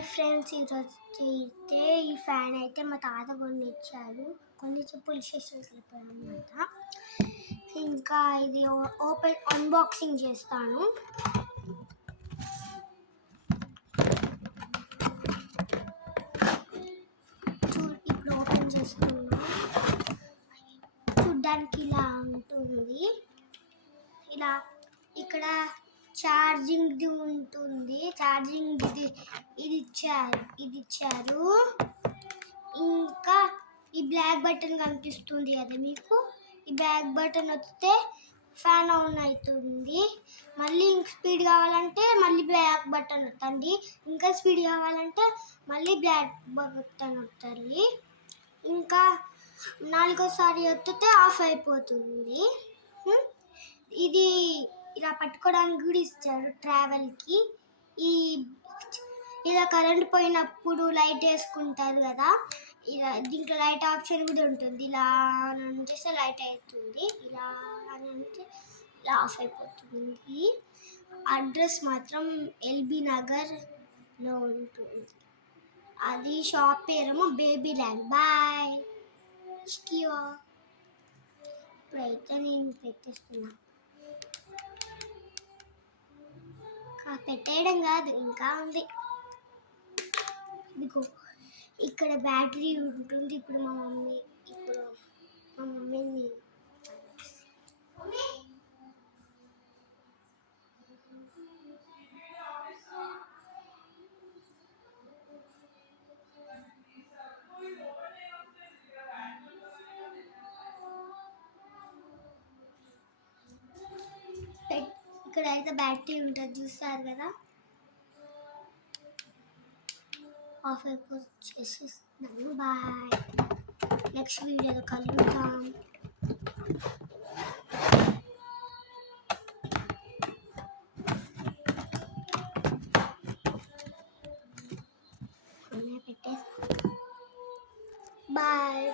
Hi friends, ఈరోజు అయితే ఈ ఫ్యాన్ అయితే మా తాత కొనిచ్చాడు. పోలీస్ స్టేషన్కి వెళ్ళిపోయామన్నమాట. ఇంకా ఇది అన్బాక్సింగ్ చేస్తాను. ఇప్పుడు ఓపెన్ చేస్తున్నాను. చూడ్డానికి ఇలా ఉంటుంది. ఇలా ఇక్కడ ఛార్జింగ్ది ఉంటుంది. ఛార్జింగ్ ఇది ఇచ్చారు. ఇంకా ఈ బ్లాక్ బటన్ కనిపిస్తుంది కదా మీకు. ఈ బ్లాక్ బటన్ వస్తే ఫ్యాన్ ఆన్ అవుతుంది. మళ్ళీ స్పీడ్ కావాలంటే మళ్ళీ బ్లాక్ బటన్ వస్తుంది. ఇంకా స్పీడ్ కావాలంటే మళ్ళీ బ్లాక్ బటన్ వస్తుంది. ఇంకా 4సారి వస్తే ఆఫ్ అయిపోతుంది. ఇది ఇలా పట్టుకోవడానికి కూడా ఇచ్చారు ట్రావెల్కి. ఇలా కరెంట్ పోయినప్పుడు లైట్ వేసుకుంటారు కదా, ఇలా దీంట్లో లైట్ ఆప్షన్ కూడా ఉంటుంది. ఇలా చేస్తే లైట్ అవుతుంది, ఇలా అంటే ఇలా ఆఫ్ అయిపోతుంది. అడ్రస్ మాత్రం ఎల్బీ నగర్లో ఉంటుంది. అది షాప్ పేరేమో బేబీ ల్యాండ్. బాయ్. ఇప్పుడైతే నేను పెట్టేస్తున్నా. పెట్టేయడం కాదు, ఇంకా ఉంది. ఇదిగో ఇక్కడ బ్యాటరీ ఉంటుంది. ఇప్పుడు మా మమ్మీని ఇక్కడ అయితే బ్యాటరీ ఉంటుంది, చూస్తారు కదా. ఆఫ్ చేసేస్తున్నాను. బాయ్. నెక్స్ట్ వీడియోలో కలుద్దాం. పెట్టేసి బాయ్.